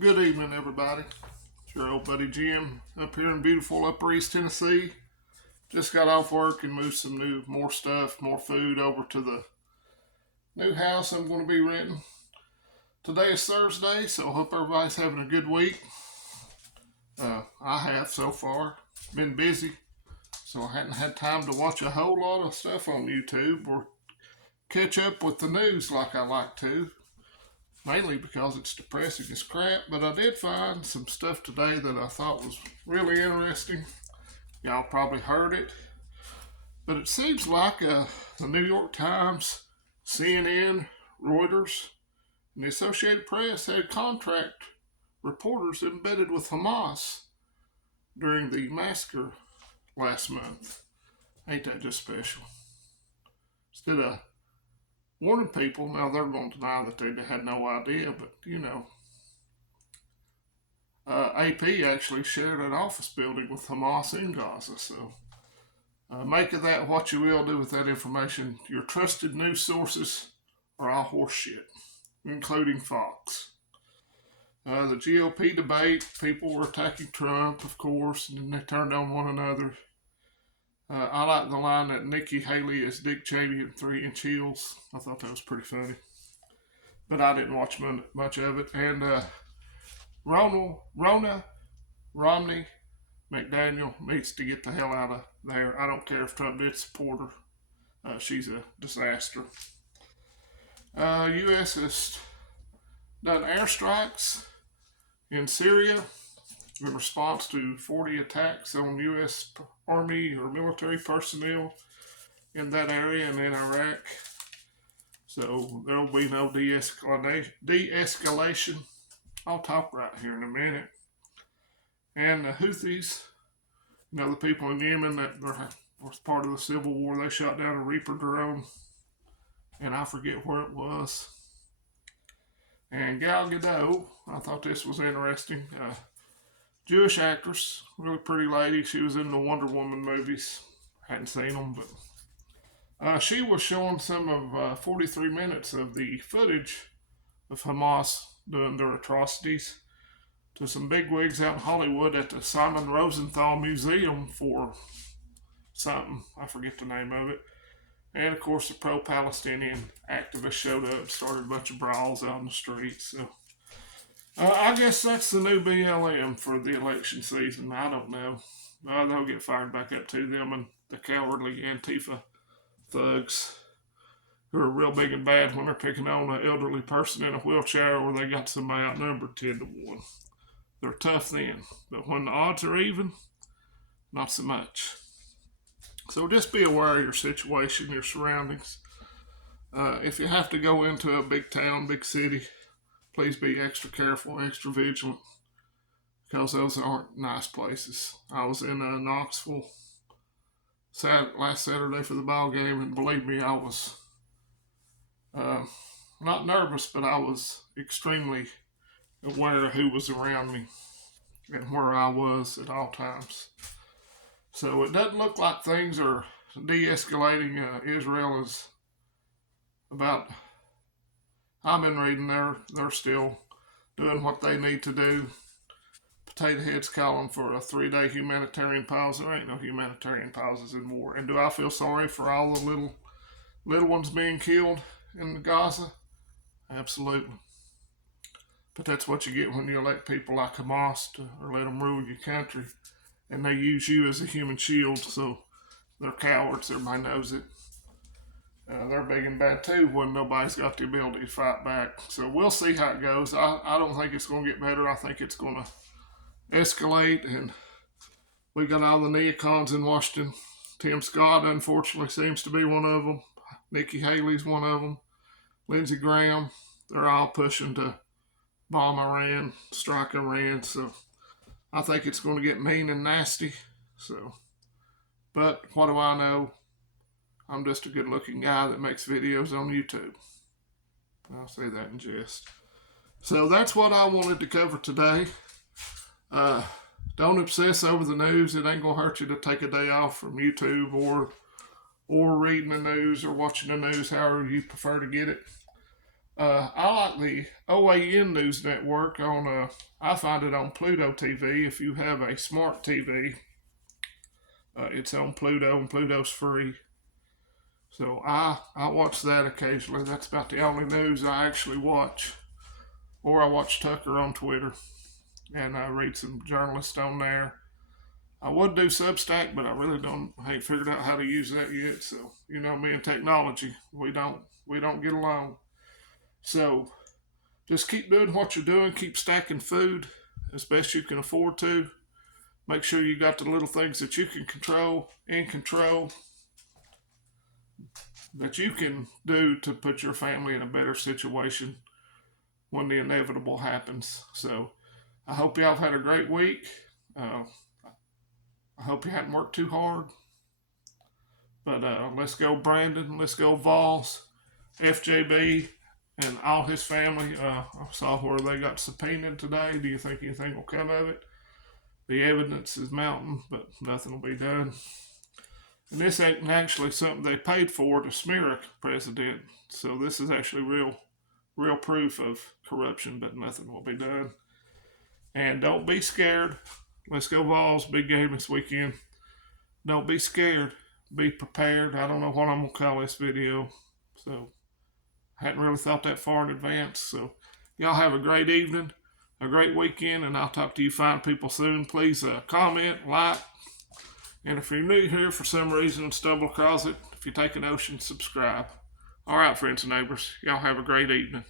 Good evening, everybody. It's your old buddy Jim up here in beautiful Upper East Tennessee. Just got off work and moved some more stuff, more food over to the new house I'm going to be renting. Today is Thursday, so I hope everybody's having a good week. I have so far. Been busy, so I hadn't had time to watch a whole lot of stuff on YouTube or catch up with the news like I like to. Mainly because it's depressing as crap, but I did find some stuff today that I thought was really interesting. Y'all probably heard it, but it seems like the New York Times, CNN, Reuters, and the Associated Press had contract reporters embedded with Hamas during the massacre last month. Ain't that just special? Instead of warning people, now they're going to deny that they had no idea, but AP actually shared an office building with Hamas in Gaza, so make of that what you will. Do with that information. Your trusted news sources are all horseshit, including Fox. The GOP debate, people were attacking Trump, of course, and then they turned on one another. I like the line that Nikki Haley is Dick Cheney in 3-inch heels. I thought that was pretty funny. But I didn't watch much of it. And Ronna Romney McDaniel needs to get the hell out of there. I don't care if Trump did support her. She's a disaster. U.S. has done airstrikes in Syria in response to 40 attacks on U.S. Army or military personnel in that area and in Iraq. So there will be no de-escalation. I'll talk right here in a minute. And the Houthis, the people in Yemen that was part of the civil war, they shot down a Reaper drone, and I forget where it was. And Gal Gadot, I thought this was interesting. Jewish actress, really pretty lady. She was in the Wonder Woman movies. Hadn't seen them, but she was showing some of 43 minutes of the footage of Hamas doing their atrocities to some bigwigs out in Hollywood at the Simon Rosenthal Museum for something. I forget the name of it. And of course, the pro-Palestinian activists showed up, started a bunch of brawls out in the streets. So I guess that's the new BLM for the election season. I don't know. They'll get fired back up to them and the cowardly Antifa thugs who are real big and bad when they're picking on an elderly person in a wheelchair or they got somebody outnumbered 10-1. They're tough then, but when the odds are even, not so much. So just be aware of your situation, your surroundings. If you have to go into a big town, big city, please be extra careful, extra vigilant, because those aren't nice places. I was in Knoxville last Saturday for the ball game, and believe me, I was not nervous, but I was extremely aware of who was around me and where I was at all times. So it doesn't look like things are de-escalating. Israel is about, I've been reading, they're still doing what they need to do. Potato Head's calling for a 3-day humanitarian pause. There ain't no humanitarian pauses in war. And do I feel sorry for all the little ones being killed in Gaza? Absolutely. But that's what you get when you elect people like Hamas or let them rule your country. And they use you as a human shield, so they're cowards. Everybody knows it. They're big and bad too when nobody's got the ability to fight back. So we'll see how it goes. I don't think it's going to get better. I think it's going to escalate. And we got all the neocons in Washington. Tim Scott, unfortunately, seems to be one of them. Nikki Haley's one of them. Lindsey Graham. They're all pushing to bomb Iran, strike Iran. So I think it's going to get mean and nasty. So, but what do I know? I'm just a good-looking guy that makes videos on YouTube. I'll say that in jest. So that's what I wanted to cover today. Don't obsess over the news. It ain't going to hurt you to take a day off from YouTube or reading the news or watching the news, however you prefer to get it. I like the OAN News Network on, I find it on Pluto TV. If you have a smart TV, it's on Pluto, and Pluto's free. So I watch that occasionally. That's about the only news I actually watch. Or I watch Tucker on Twitter, and I read some journalists on there. I would do Substack, but I really ain't figured out how to use that yet. So, you know, me and technology, we don't get along. So just keep doing what you're doing. Keep stacking food as best you can afford to. Make sure you got the little things that you can control, that you can do to put your family in a better situation when the inevitable happens. So I hope y'all have had a great week. I hope you hadn't worked too hard. But let's go Brandon, let's go Vols, FJB, and all his family. I saw where they got subpoenaed today. Do you think anything will come of it? The evidence is mounting, but nothing will be done. And this ain't actually something they paid for to smear a president. So this is actually real proof of corruption, but nothing will be done. And don't be scared. Let's go Vols, big game this weekend. Don't be scared. Be prepared. I don't know what I'm going to call this video. So I hadn't really thought that far in advance. So y'all have a great evening, a great weekend, and I'll talk to you fine people soon. Please comment, like, and if you're new here for some reason and stumble across it, if you take a notion, subscribe. All right, friends and neighbors, y'all have a great evening.